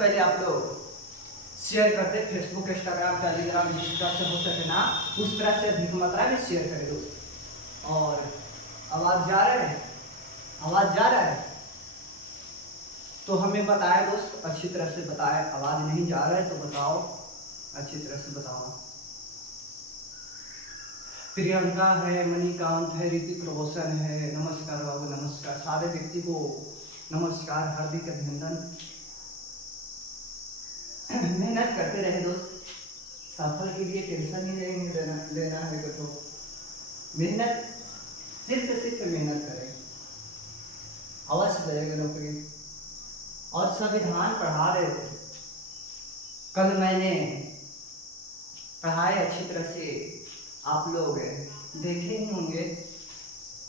पहले आप लोग शेयर करते, फेसबुक, इंस्टाग्राम, टेलीग्राम, जिस तरह से हो सके ना उस तरह से अधिक मात्रा में शेयर करें दोस्त। और आवाज जा रहा है, आवाज जा रहा है तो हमें बताए दोस्त, अच्छी तरह से बताए। आवाज नहीं जा रहा है तो बताओ, अच्छी तरह से बताओ। प्रियंका है, मणिकांत है, ऋतिक रोशन है, नमस्कार बाबू, नमस्कार। सारे व्यक्ति को नमस्कार, हार्दिक अभिनंदन। मेहनत करते रहे दोस्त, सफल के लिए टेंशन ही नहीं लेना है तो मेहनत, सिर्फ मेहनत करें, अवश्य लगेगा नौकरी। और संविधान पढ़ा रहे थे कल, मैंने पढ़ाए अच्छी तरह से, आप लोग देखे ही होंगे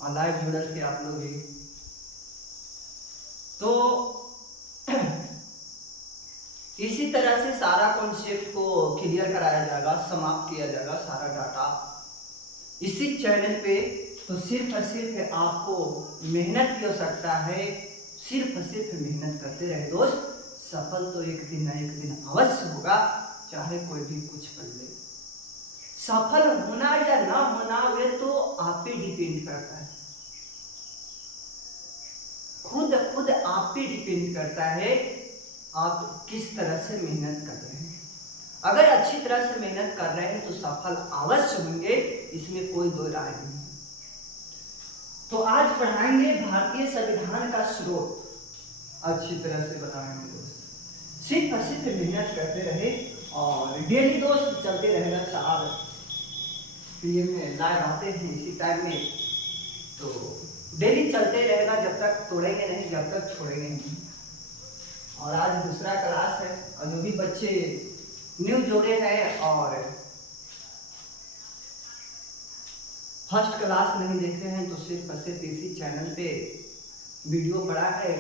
और लाइव जुड़ल थे आप लोग ही। तो इसी तरह से सारा कॉन्सेप्ट को क्लियर कराया जाएगा, समाप्त किया जाएगा सारा डाटा इसी चैनल पे। तो सिर्फ और सिर्फ आपको मेहनत की आवश्यकता है, सिर्फ मेहनत करते रहे दोस्त। सफल तो एक दिन न एक दिन अवश्य होगा, चाहे कोई भी कुछ कर ले। सफल होना या ना होना वे तो आप पे डिपेंड करता है, खुद आप पे डिपेंड करता है, आप किस तरह से मेहनत कर रहे हैं। अगर अच्छी तरह से मेहनत कर रहे हैं तो सफल अवश्य होंगे, इसमें कोई दो राय नहीं। तो आज पढ़ाएंगे भारतीय संविधान का स्रोत, अच्छी तरह से बताएंगे दोस्त। सिर्फ मेहनत करते रहे और डेली दोस्त चलते रहेगा। 4 PM में लाइव आते हैं इसी टाइम में, तो डेली चलते रहेगा जब तक तोड़ेंगे नहीं, जब तक छोड़ेंगे नहीं। और आज दूसरा क्लास है और जो भी बच्चे न्यू जोड़े हैं और फर्स्ट क्लास नहीं देख रहे हैं तो सिर्फ इसी चैनल पे वीडियो पड़ा है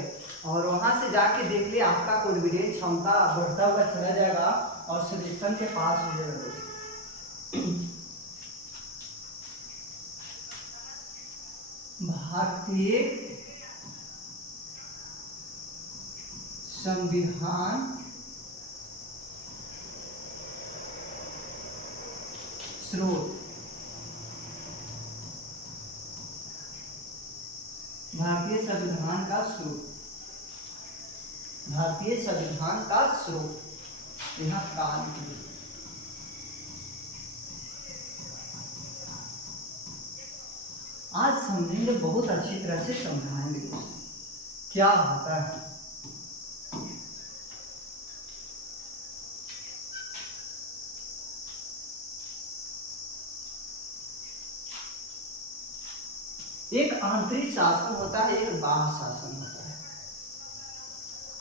और वहां से जाके देख ले, आपका कॉन्फिडेंस क्षमता बढ़ता हुआ चला जाएगा और सिलेक्शन के पास हो जाएगा। भारतीय संविधान स्रोत, भारतीय संविधान का स्रोत, भारतीय संविधान का स्रोत, यहाँ काल की आज समझेंगे, बहुत अच्छी तरह से समझाएंगे क्या होता है। एक आंतरिक शासन होता है, एक बाह्य शासन होता है।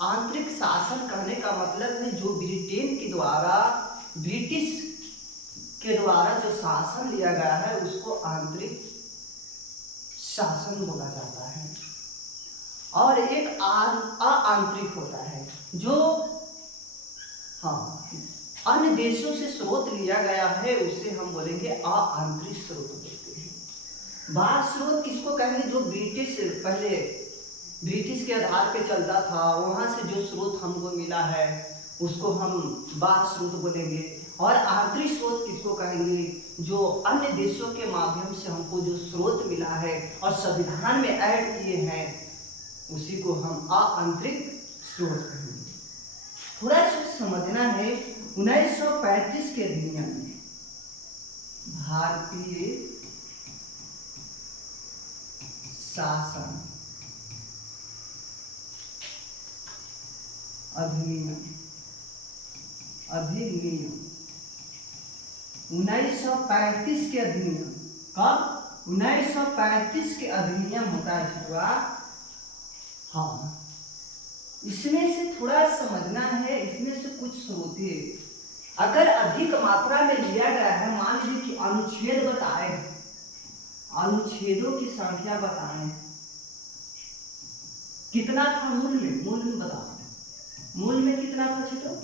आंतरिक शासन कहने का मतलब है जो ब्रिटेन के द्वारा, ब्रिटिश के द्वारा जो शासन लिया गया है उसको आंतरिक शासन बोला जाता है। और एक आंतरिक होता है जो अन्य देशों से स्रोत लिया गया है, उसे हम बोलेंगे आंतरिक स्रोत बोलते हैं। बाह्य स्रोत किसको कहेंगे? जो ब्रिटिश, पहले ब्रिटिश के आधार पे चलता था, वहां से जो स्रोत हमको मिला है उसको हम बाह्य स्रोत बोलेंगे। और आंतरिक स्रोत किसको कहेंगे? जो अन्य देशों के माध्यम से हमको जो स्रोत मिला है और संविधान में ऐड किए हैं उसी को हम आंतरिक स्रोत कहेंगे। थोड़ा सा समझना है, 1935 के अधिनियम में भारतीय शासन अधिनियम 1935 के अधिनियम, कब? 1935 के अधिनियम होता है छुआ। इसमें से थोड़ा समझना है, इसमें से कुछ स्रोत अगर अधिक मात्रा में लिया गया है, मान लीजिए कि अनुच्छेद बताए, अनुच्छेदों की संख्या बताएं, कितना था मूल में बताओ, मूल में कितना था छो?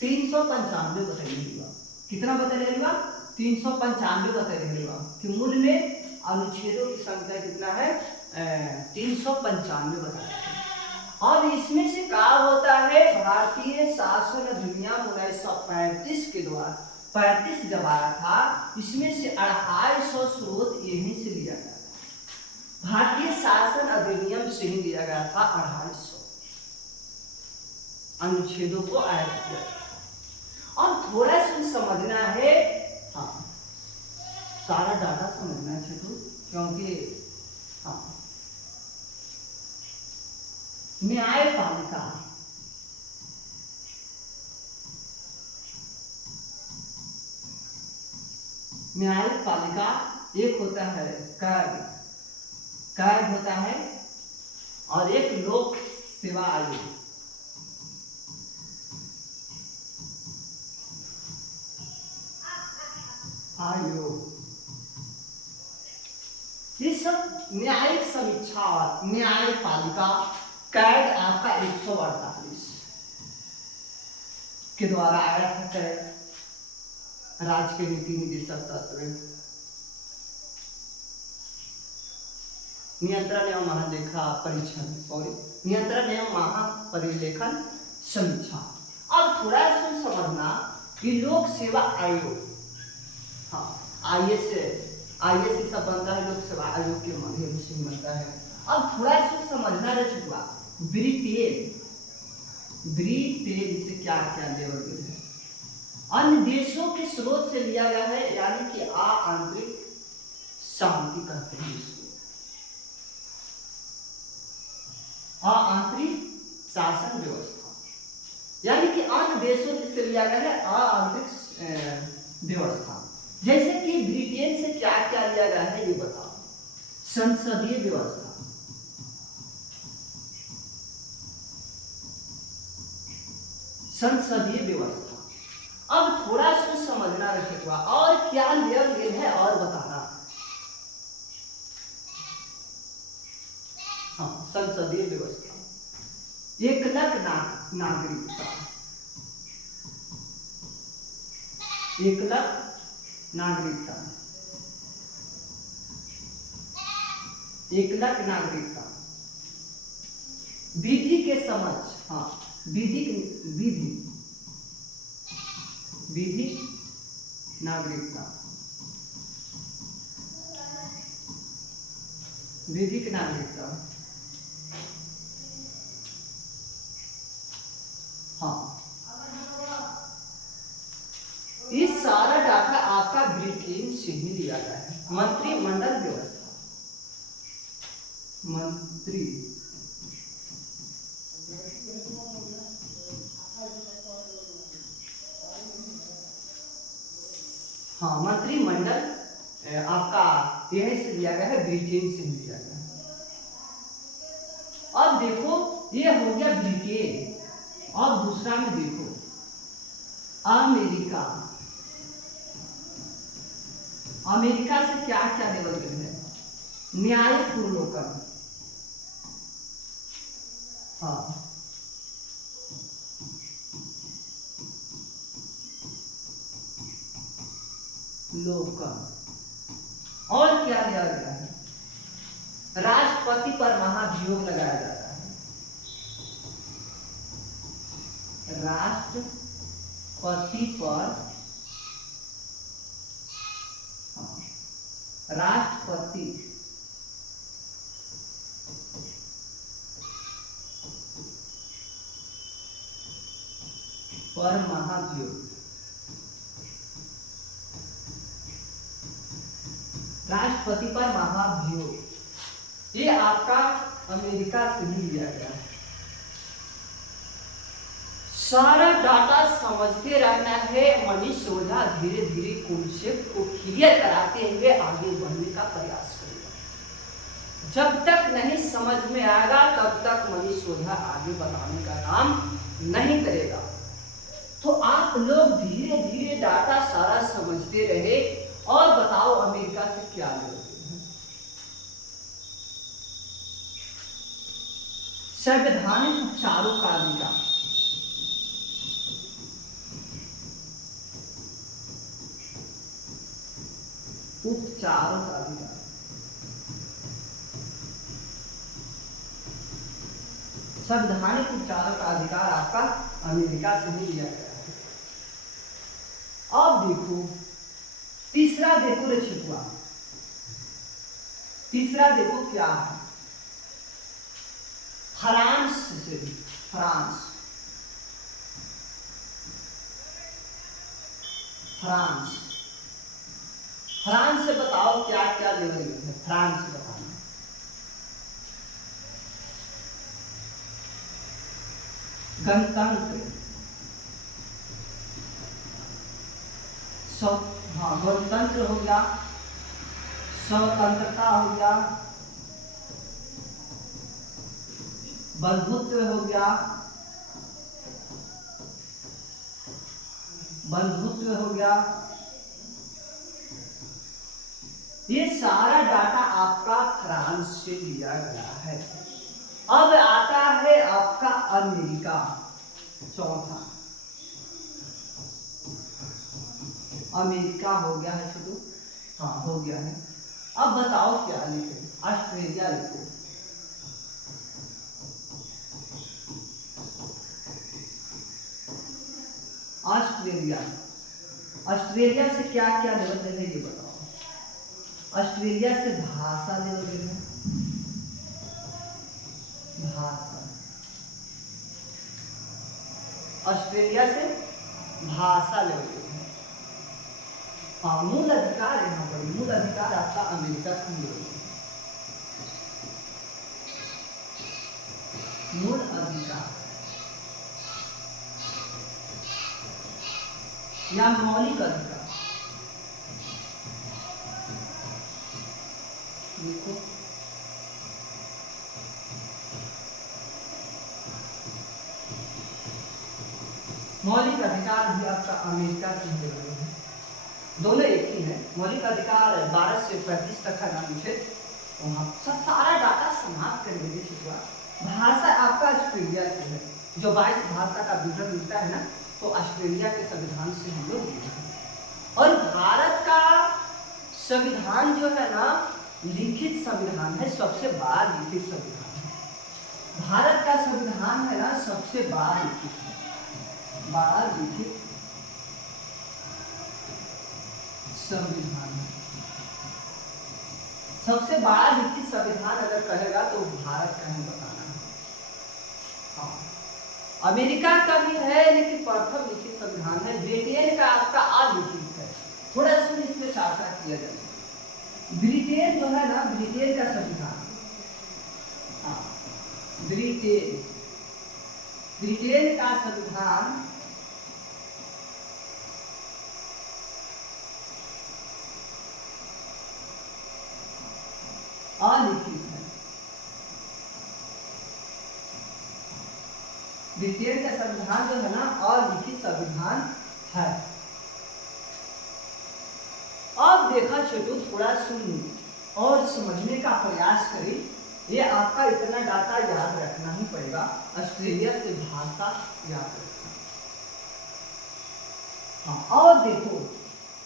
395 बताइएगा। कितना बताइएगा? 395 बताइएगा कि मूल में अनुच्छेदों की संख्या कितना है? 395 बताइए। और इसमें से क्या होता है, भारतीय शासन अधिनियम 1935 के द्वारा 35 जब आया था, इसमें से 250 स्रोत यहीं से लिया गया था। भारतीय शासन अधिनियम से ही लिया गया था 250 अनुच्छेदों को ऐड किया। अब थोड़ा सा समझना है, हाँ सारा डाटा समझना है तो, क्योंकि हाँ न्यायपालिका न्यायपालिका एक होता है कैग, कैग होता है, और एक लोक सेवा आयोग। ये सब न्यायिक समीक्षा और न्यायपालिका कैग आपका 148 के द्वारा आया था। कैग राज्य के नीति निदेशक तत्व, नियंत्रण एवं महालेखा परीक्षण, नियंत्रण एवं महापरिलेखन समीक्षा। अब थोड़ा सा समझना कि लोक सेवा आयोग, हाँ आईएएस सब बनता है लोक सेवा आयोग के माध्यम से बनता है। अब थोड़ा सा समझना रह चुका, ब्रिटेन से क्या क्या लेवल है, अन्य देशों के स्रोत से लिया गया है, यानी कि आंतरिक शांति कहते हैं इसको, आंतरिक शासन व्यवस्था, यानी कि अन्य देशों से लिया गया है आंतरिक व्यवस्था। जैसे कि ब्रिटेन से क्या क्या लिया गया है ये बताओ, संसदीय व्यवस्था, संसदीय व्यवस्था। अब थोड़ा सा समझना रखेगा, और क्या लेवल है और बताना। हाँ संसदीय व्यवस्था, एकलक नागरिकता, एकलक नागरिकता, एकलक नागरिकता, विधि के समक्ष, हाँ विधि नागरिकता, विधिक नागरिकता, हाँ ये सारा डाटा आपका ब्रिटेन से ही लिया गया है। मंत्रिमंडल व्यवस्था, मंत्री हाँ मंत्रिमंडल आपका यहीं से लिया गया है, ब्रिटेन से लिया गया है। अब देखो ये हो गया ब्रिटेन, और दूसरा में देखो अमेरिका, अमेरिका से क्या क्या लेवल है, न्यायपूर्वकम, हाँ लोकम, और क्या लिया गया है, राष्ट्रपति पर महाभियोग लगाया जाता है, राष्ट्रपति पर, राष्ट्रपति पर महाभियोग, राष्ट्रपति पर महाभियोग, ये आपका अमेरिका से ही लिया गया है। सारा डाटा समझते रहना है। मनीष ओझा धीरे धीरे कॉन्सेप्ट को क्लियर कराते हुए आगे बढ़ने का प्रयास करेगा। जब तक नहीं समझ में आएगा तब तक मनीष ओझा आगे बढ़ाने का काम नहीं करेगा। तो आप लोग धीरे धीरे डाटा सारा समझते रहे और बताओ अमेरिका से क्या लेते हैं। संवैधानिक उपचारों का अधिकार, उपचारों का अधिकार, संवैधानिक उपचारों का अधिकार आपका अमेरिका से ही लिया गया है। अब देखो तीसरा, देखो रे छिपुआ, तीसरा देखो क्या है, फ्रांस से, फ्रांस, फ्रांस, फ्रांस से बताओ क्या क्या लेवल है, फ्रांस से बताना। गणतंत्र, हाँ गणतंत्र हो गया, स्वतंत्रता हो गया, बंधुत्व हो गया, बंधुत्व हो गया, ये सारा डाटा आपका फ्रांस से लिया गया है। अब आता है आपका अमेरिका, चौथा, अमेरिका हो गया है शुरू, हाँ हो गया है। अब बताओ क्या लिखे, ऑस्ट्रेलिया लिखो, ऑस्ट्रेलिया, ऑस्ट्रेलिया से क्या क्या लेवल दे ये बताओ। ऑस्ट्रेलिया से भाषा लेवल दे, भाषा, ऑस्ट्रेलिया से भाषा लेवल दे, हाँ मूल अधिकार यहाँ पर, मूल अधिकार आपका अमेरिका से लेवल, मूल अधिकार या मौलिक अधिकार, देखो मौलिक अधिकार भी आपका अमेरिका से मिले हुए हैं, दोनों एक ही है। मौलिक अधिकार 12 से 35 तक है अनुच्छेद, वहाँ सारा डाटा समाप्त कर दीजिए। भाषा आपका ऑस्ट्रेलिया से है, जो 22 भाषा का विवरण मिलता है ना, तो ऑस्ट्रेलिया के संविधान से हम लोग लिए हैं। और भारत का संविधान जो है ना, लिखित संविधान है, सबसे बड़ा लिखित संविधान है। भारत का संविधान है ना, सबसे बड़ा लिखित, बड़ा लिखित संविधान है। सबसे बड़ा लिखित संविधान अगर कहेगा तो भारत का ही बताना है। हाँ, अमेरिका का भी है लेकिन प्रथम लिखित संविधान है। ब्रिटेन का आपका अलिखित है, थोड़ा सा इसमें चर्चा किया जाए। ब्रिटेन जो है ना, ब्रिटेन का संविधान, हाँ ब्रिटेन, ब्रिटेन का संविधान अलिखित है। ब्रिटेन का संविधान जो है ना, अलिखित संविधान है। अब देखा छोटू, थोड़ा सुन और समझने का प्रयास करें। ये आपका इतना डाटा याद रखना ही पड़ेगा। ऑस्ट्रेलिया से भाषा याद रखना, हाँ और देखो,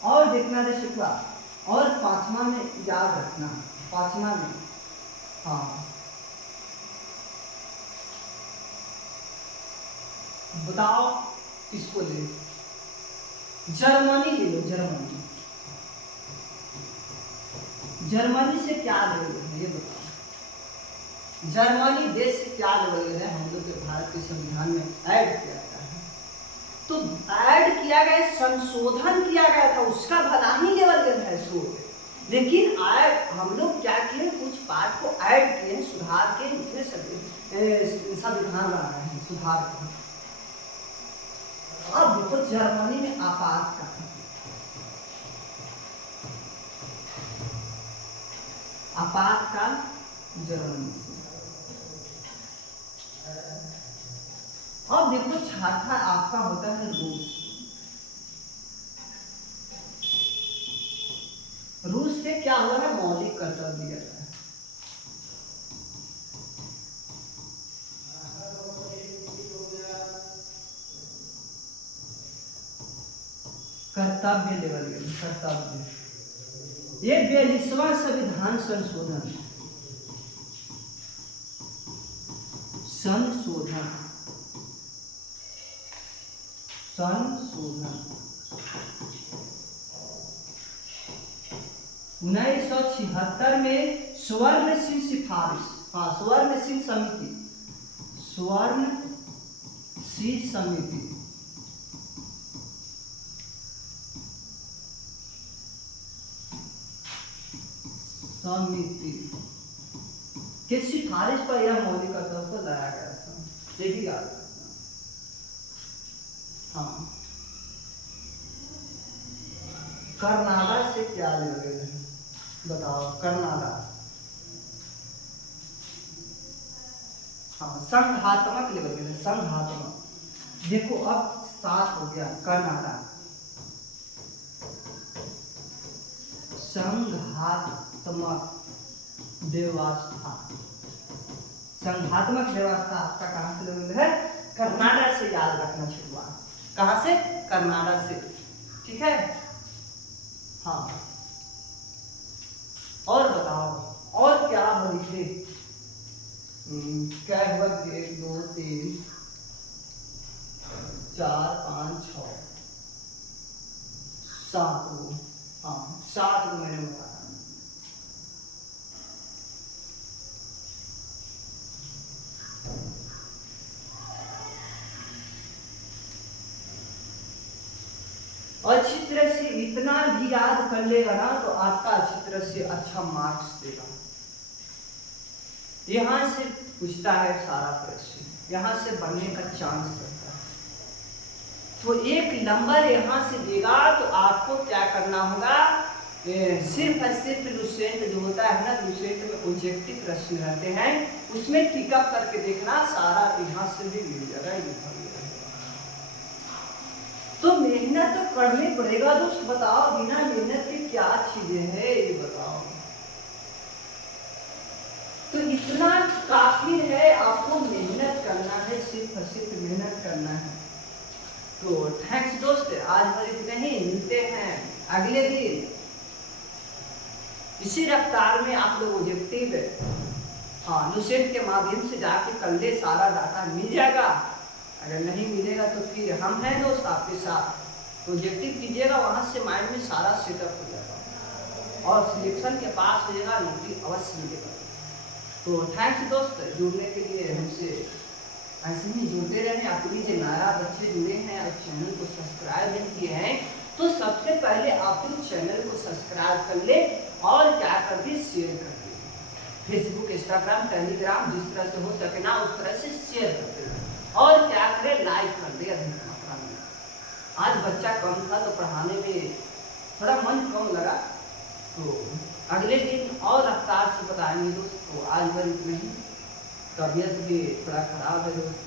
और देखना रे शुक्ला, और पांचवा में याद रखना, पांचवा में, हाँ बताओ किसको ले, जर्मनी ले लो, जर्मनी, जर्मनी से क्या लेवल है ये बताओ। जर्मनी देश से क्या लेवल है, हम लोग के भारत के संविधान में ऐड किया गया है। तो ऐड किया गया, संशोधन किया गया था, उसका भला ही लेवल है सो, लेकिन हम लोग क्या किए, कुछ पार्ट को ऐड किए, सुधार के, इसमें संविधान बना रहे हैं, सुधार के। अब देखो जर्मनी में आपातकाल, आपातकाल जर्मनी। अब देखो छठा आपका होता है रूस। रूस से क्या हुआ है, मौलिक कर्तव्य दिया गया है। कर्तव्य लेवल, कर्तव्य, ये 42वां संविधान संशोधन, संशोधन, संशोधन 1976 में स्वर्ण सिंह सिफारिश, स्वर्ण सिंह समिति, स्वर्ण सिंह समिति समिति की सिफारिश पर यह मौलिक तौर पर लाया गया था। ये भी याद रखना। हाँ, कर्नाडा से क्या लेवल है बताओ? कर्नाडा, हाँ, संघात्मक लेवल है, संघात्मक। देखो अब 7 हो गया। कर्नाडा संघात्मक व्यवस्था, संघात्मक व्यवस्था आपका कहां से लेवल है? कर्नाटक से याद रखना शुरुआत। कहां से? कर्नाटक से। ठीक है, हाँ। और बताओ और क्या लिखे? क्या है? 1 2 3 4 5 6 7। हाँ, 7 को मैंने बताया। अच्छी तरह से इतना भी याद कर लेगा ना तो आपका अच्छी तरह से अच्छा मार्क्स देगा। यहां से पूछता है सारा प्रश्न, यहां से बनने का चांस रहता है। तो एक नंबर यहां से देगा तो आपको क्या करना होगा? सिर्फ और सिर्फ लुसेंट जो होता है ना, लुसेंट में ऑब्जेक्टिव प्रश्न रहते हैं, उसमें टिकअप करके देखना, सारा यहां से भी मिल जाएगा। तो मेहनत तो करनी पड़ेगा दोस्त। बताओ बिना मेहनत की क्या चीजें हैं ये बताओ। तो इतना काफी है, आपको मेहनत करना है, सिर्फ और सिर्फ मेहनत करना है। तो थैंक्स दोस्त, आज भर इतने ही, मिलते हैं अगले दिन इसी रफ्तार में। आप लोग ऑब्जेक्टिव हाँ लुसेंट के माध्यम से जाके कर ले, सारा डाटा मिल जाएगा। अगर नहीं मिलेगा तो फिर हम हैं दोस्त आपके साथ, प्रोजेक्टिव कीजिएगा, वहां से माइंड में सारा सेटअप हो जाएगा और सिलेक्शन के पास हो जाएगा, नौकरी अवश्य मिलेगा। तो थैंक्स दोस्त, जुड़ने के लिए हमसे ऐसे ही जुड़ते रहें। आपके जो नया बच्चे जुड़े हैं और चैनल को सब्सक्राइब नहीं किए हैं तो सबसे पहले आप लोग चैनल को सब्सक्राइब कर ले और क्या कर दे? शेयर कर दे। फेसबुक, इंस्टाग्राम, टेलीग्राम, जिस तरह से हो सके ना उस तरह से शेयर कर दे और क्या करे? लाइक कर दे अधिक मात्रा में। आज बच्चा कम था तो पढ़ाने में थोड़ा मन कम लगा, तो अगले दिन और रफ्तार से बताएंगे दोस्त। तो आज भर इतना ही, तबीयत भी थोड़ा खराब है दोस्त।